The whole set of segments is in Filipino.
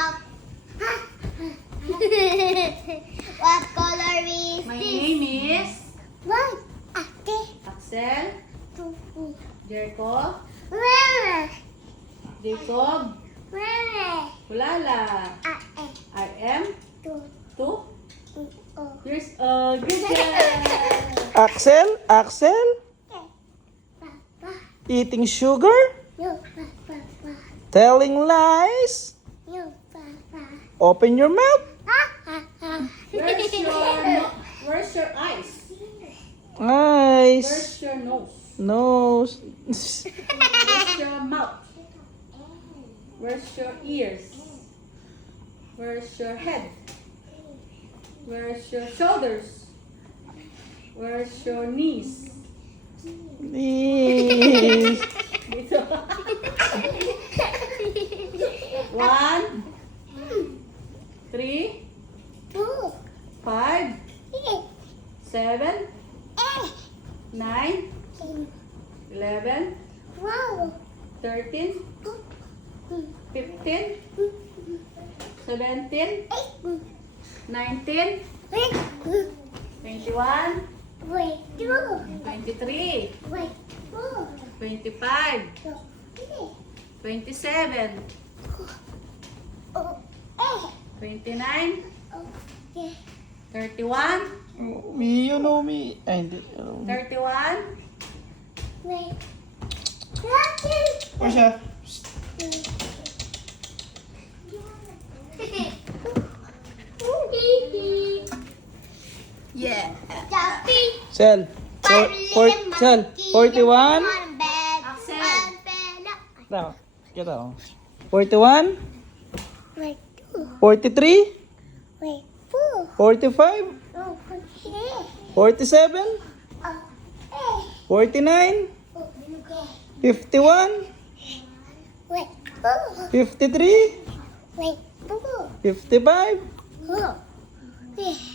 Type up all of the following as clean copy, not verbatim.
milk. What color is My this? name is White. Ate. Axel, Jericho, Where? Jacob, Where? Kulala. Ate. I am Two. 2 years old. Good job. Axel? Axel? Papa. Eating sugar? No, Papa. Telling lies? No, Papa. Open your mouth. Where's your eyes? Eyes. Where's your nose? Nose. Where's your mouth? Where's your ears? Where's your head? Where's your shoulders? Where's your knees? Knees. Dito. 1, 3, 2. 5, 7, 9, 11, Wow. 13, 15, 17, 19, 21, Wait, 2. 23, Wait, 4. 25, 27, Oh, 29, okay. 31, Me, you know me. Ay, hindi. 31, Wait. Lucky. O siya? Yeah. Jumpy. Sel. Sel. 41. Axel. Tama. Kita oh. 41. Wait, 2. 43. Wait, 4. 45. Oh, okay. 47. Oh, 49. oh, okay. 51. Wait, 4. 53. Wait, 4. 55. Oh, 55.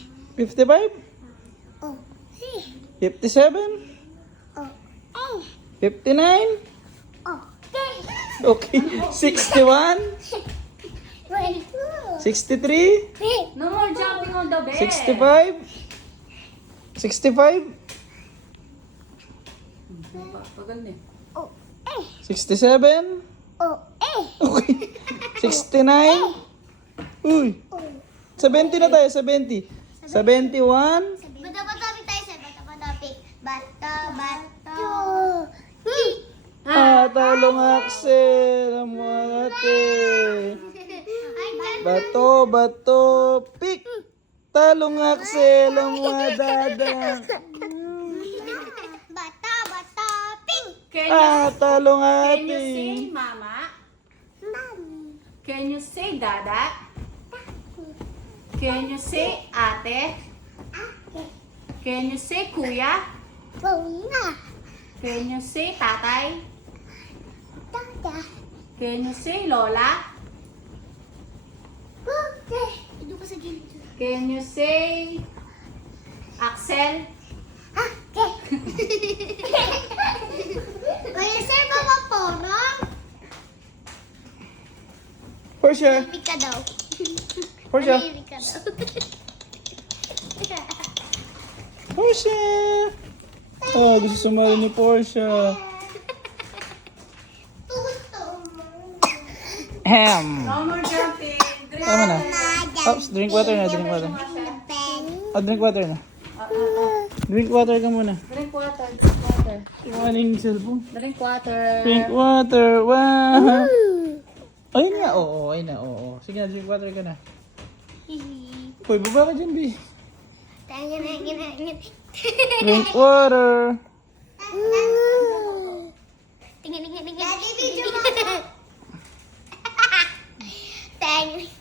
oh, 57. oh, 59. oh, Okay. 61. Wait, 2. 63. Wait, No more jumping on the bed. 65. 65. Pagal na eh. oh, 67. oh, Okay. 69. Uy. oh. 70 na tayo. 70. 71. Bata-bata tayo sa bata-bata. Bata-bata. Talong Axel. Ang mga natin. Bato, bato, pick. Talong Axel. Ang mga dadang. Bata-bata. Pink. Talong Can you say ating. mama? Mommy. Can you say dada? Can you say ate? Can you say kuya? Bunga. Can you say tatay? Dada. Can you say lola? Okay. Ito ka sa gilid. Can you say Axel? Okay. Kaya sir, baba porong. Portia. Hindi ka daw. Portia. Hindi ka daw. Portia. Oh, gusto sumali ni Portia. Ham. No more jumping. Drink Tama na. Nada. Oops, drink water na, drink water. Pen. Oh, drink water na. Drink water ka muna. Drink water. Drink water. Iwanin yung cellphone. Drink water. Drink water, wow. Ayun nga, oo, ayun na, oo. Sige na, drink water ka na. Uy, baba ka dyan, B. Drink water. Tingin. Daddy, video mo. Tingin.